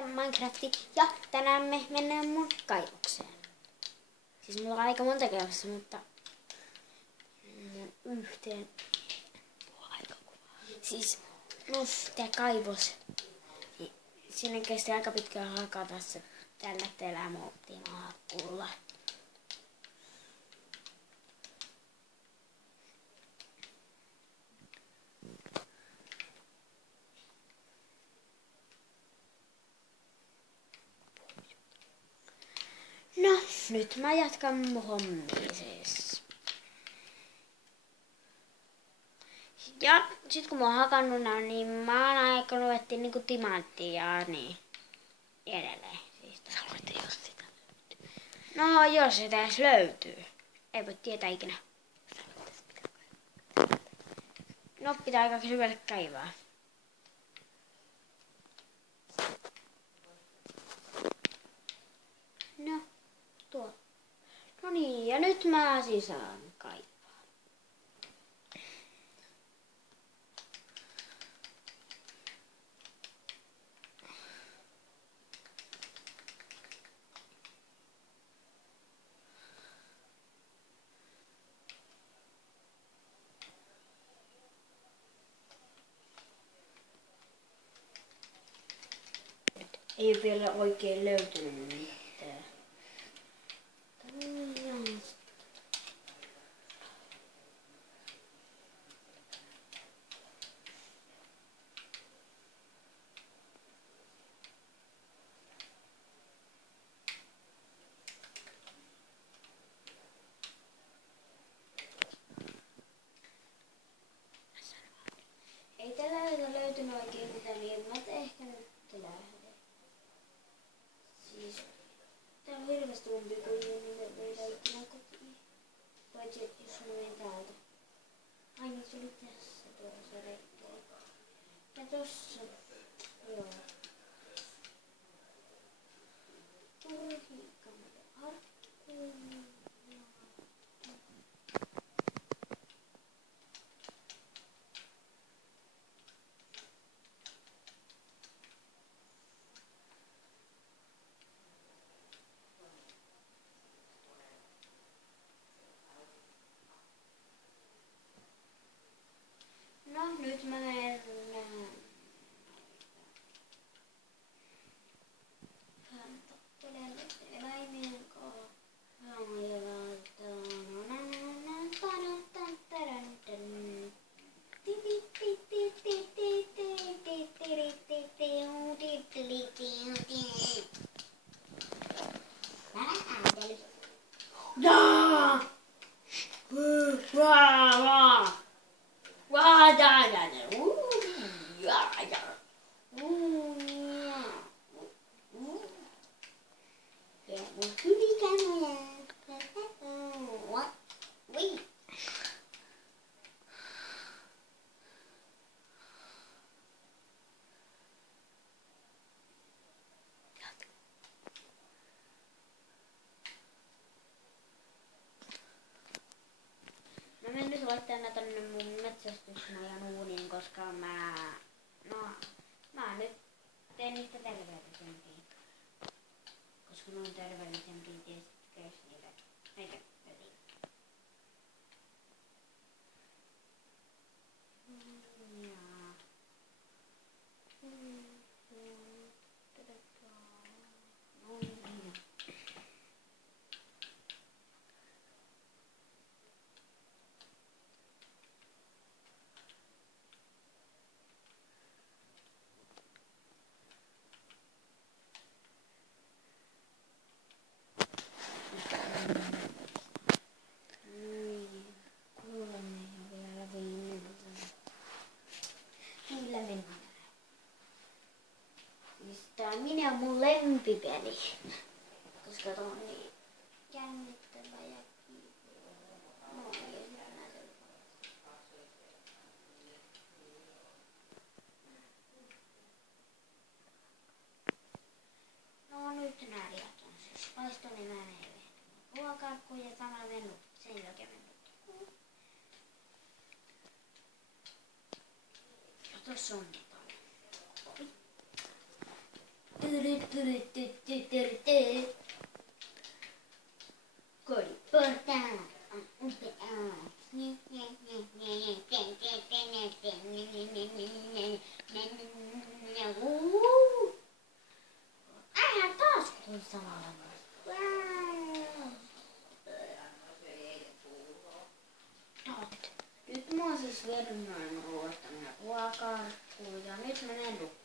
Minecrafti ja tänään me mennään mun kaivokseen. Siis mulla on aika monta kaivosta, mutta yhteen. Siis tää kaivos. Sinne kesti aika pitkään hakata se tällä telämuuttiin hakkuulla. No, nyt mä jatkan mun hommia siis. Ja sit kun mä oon hakannut nää, niin mä oon aikonut etsiä niinku timanttia ja niin edelleen. Siis jos sitä löytyy. No, jos sitä edes löytyy. Ei voi tietää ikinä. No, pitää aika syvälle kaivaa. No, tuo. No niin, ja nyt mä sisään kaivaa. Ei vielä oikein löytynyt mitään. Ei tällä löytynyt oikein mitään, niin mä ehkä nyt lähden. Siis tää on hirveästi umpikuja, niin me voidaan ikinä kotiin. Paitsi että jos mä menen täältä. Ai niin se oli tässä tuossa rekkeen. Ja tossa. Joo. Turhikamera arkkuun. No, nyt mä menen tappelen eläimien kanssa. Mä menen nyt laittamaan tonne mun metsästysmajan uuniin, koska mä nyt teen niistä terveellisempiä. Koska ne on terveellisempiä, tietysti näitä veliä. Tää on minä mun lempipeli, koska tää on niin jännittävä ja no nyt nää lihat on siis paistoni, mä menen ruokaakkuun ja samalla mennut sen jälkeen mennut. Ja tossa on ne paljon. Kodin Ähän taas kun samalla. Nyt mä oon siis verran ruottanut ruokarkkuun ja nyt mä menen nukkuun.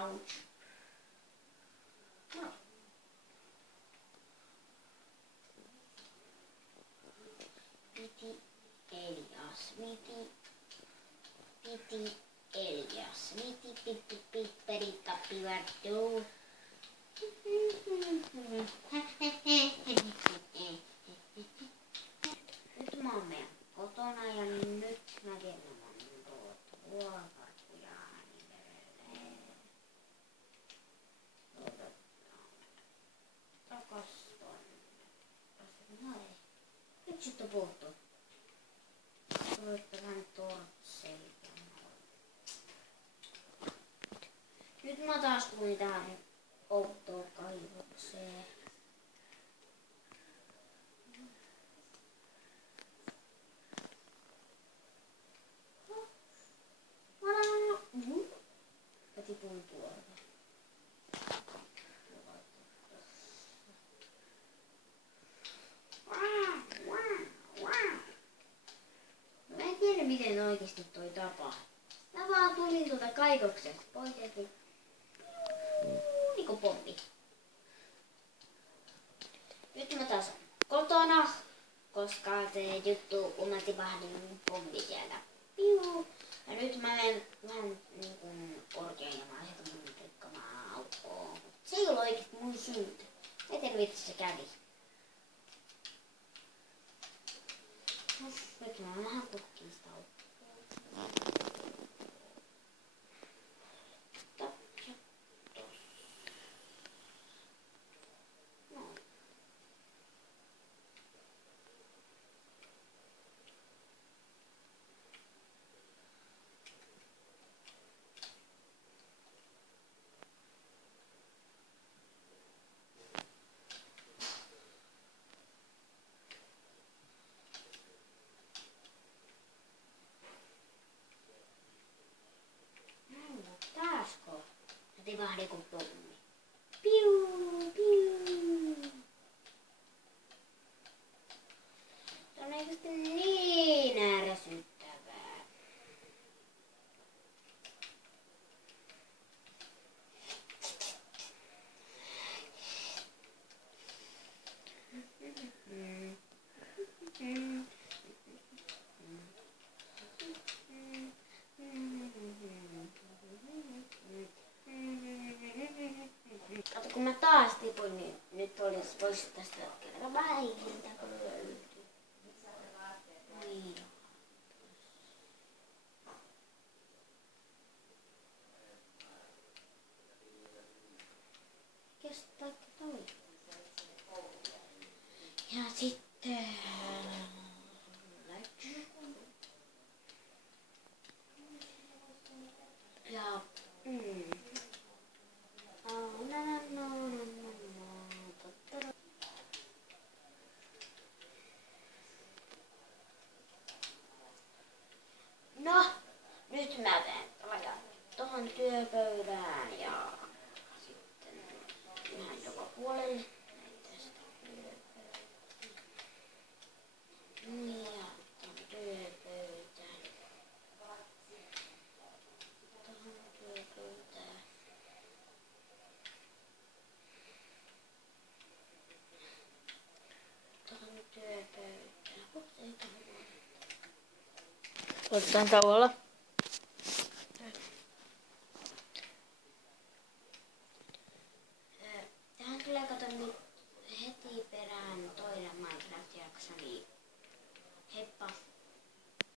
Ouch. Piti Elias, piti Elias, piti pipperi tappivattu. Nyt mä oon meidän kotona ja nyt mä teen ruokarkkuja niin edelleen. Takas tonne. Noin. Nyt sitten puhuttu. Voitte vähän tortseita. Nyt mä taas tulin tähän outoon kaivokseen. Mä tipuin tuolta. Mä en tiedä miten oikeesti toi tapahtuu. Mä vaan tulin tuolta kaivoksesta pois ja niinku pommi. Nyt mä taas kotona, koska se juttu, kun mä tipahdin pommi sieltä. Piu. Ja nyt mä menen vähän niinku korkean ja mä asetan mun rikkamaan aukkoon. Se ei ole oikeesti mun syytä. Miten vitsi se kävi? Nyt mä vähän kukkiin sitä aukkoa. Taasko? Ja tipahdi kun pommi. Piu, piu. Se on oikeesti niin ärsyttävää. Kato, kun mä taas tipuin, niin nyt voisi tästä kerran vähintään kun löytyy. Niin. Kestää toi. Ja sitten... Ja... No, nyt mä teen tohon työpöydään ja sitten ihan joka puolelle. Tästä työpöydään. Niin ja tohon työpöydään. Tohon työpöydään. Tohon työpöydään. Otetaan tauolla.